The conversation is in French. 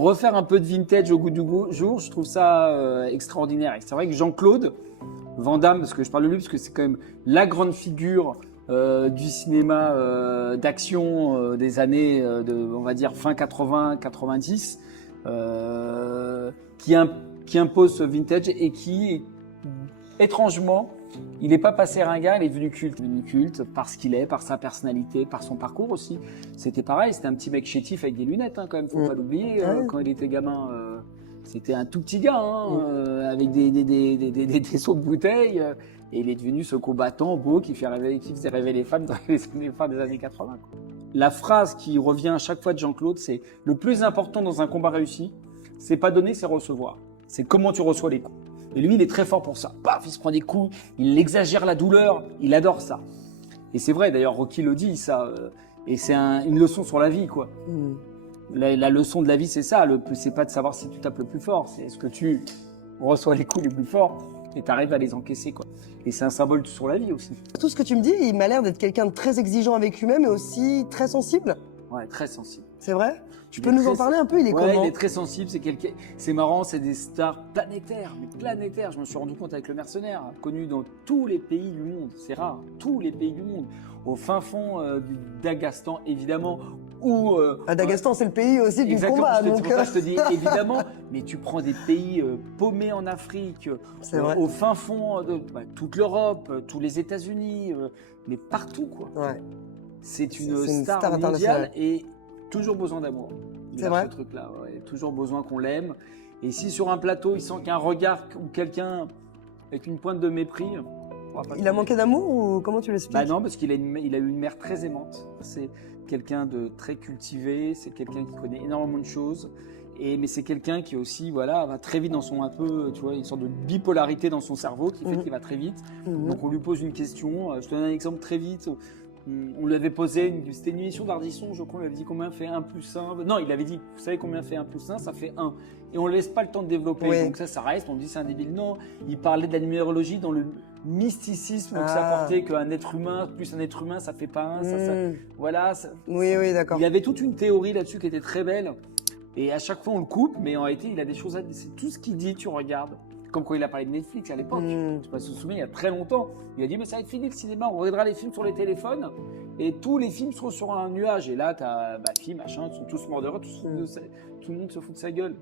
Refaire un peu de vintage au goût du jour, je trouve ça extraordinaire. Et c'est vrai que Jean-Claude Van Damme, parce que je parle de lui, parce que c'est quand même la grande figure du cinéma d'action des années, on va dire, fin 80-90, qui impose ce vintage et qui, étrangement, il n'est pas passé ringard, il est devenu culte. Il est devenu culte parce qu'il est, par sa personnalité, par son parcours aussi. C'était pareil, c'était un petit mec chétif avec des lunettes, hein, quand même, faut pas l'oublier. Quand il était gamin, c'était un tout petit gars, hein, avec des sauts de bouteille. Et il est devenu ce combattant beau qui faisait rêver les femmes dans les années, fin des années 80. Quoi. La phrase qui revient à chaque fois de Jean-Claude, c'est « Le plus important dans un combat réussi, c'est pas donner, c'est recevoir. C'est comment tu reçois les coups. » Et lui, il est très fort pour ça. Paf, il se prend des coups, il exagère la douleur, il adore ça. Et c'est vrai, d'ailleurs, Rocky le dit, ça. Et c'est une leçon sur la vie, quoi. La leçon de la vie, c'est ça. C'est pas de savoir si tu tapes le plus fort, c'est est-ce que tu reçois les coups les plus forts et tu arrives à les encaisser, quoi. Et c'est un symbole sur la vie aussi. Tout ce que tu me dis, il m'a l'air d'être quelqu'un de très exigeant avec lui-même et aussi très sensible. Ouais, très sensible. C'est vrai? Tu peux nous en parler un peu? Il est comment? Il est très sensible. C'est marrant, c'est des stars planétaires, mais planétaires. Je me suis rendu compte avec Le Mercenaire, connu dans tous les pays du monde. C'est rare, tous les pays du monde. Au fin fond du Daghestan, évidemment. Daghestan, c'est le pays aussi du combat. C'est pour ça que je te dis évidemment. Mais tu prends des pays paumés en Afrique, au fin fond de toute l'Europe, tous les États-Unis, mais partout, quoi. Ouais. C'est une star mondiale et toujours besoin d'amour. C'est vrai. Ce truc-là, toujours besoin qu'on l'aime. Et si sur un plateau, il sent qu'il y a un regard ou quelqu'un avec une pointe de mépris, il a manqué d'amour ou comment tu l'expliques? Bah non, parce qu'il a eu une mère très aimante. C'est quelqu'un de très cultivé, c'est quelqu'un qui connaît énormément de choses. Mais c'est quelqu'un qui aussi, voilà, va très vite dans son tu vois, une sorte de bipolarité dans son cerveau qui fait qu'il va très vite. Donc on lui pose une question. Je te donne un exemple très vite. On lui avait posé, c'était une émission d'Ardisson, je crois, on lui avait dit combien fait 1 plus 1. Non, il avait dit, vous savez combien fait 1 plus 1, ça fait 1. Et on ne laisse pas le temps de développer, donc ça reste, on dit c'est un débile. Non, il parlait de la numérologie dans le mysticisme que ça apportait, qu'un être humain plus un être humain, ça fait pas 1. Voilà. Oui, d'accord. Il avait toute une théorie là-dessus qui était très belle. Et à chaque fois, on le coupe, mais en réalité, il a des choses à dire. C'est tout ce qu'il dit, tu regardes. Comme quand il a parlé de Netflix à l'époque. Je ne sais pas si vous vous souvenez, il y a très longtemps. Il a dit, mais ça va être fini le cinéma, on regardera les films sur les téléphones. Et tous les films seront sur un nuage. Et là, tu as film, machin, ils sont tous morts de rire, tout le monde se fout de sa gueule.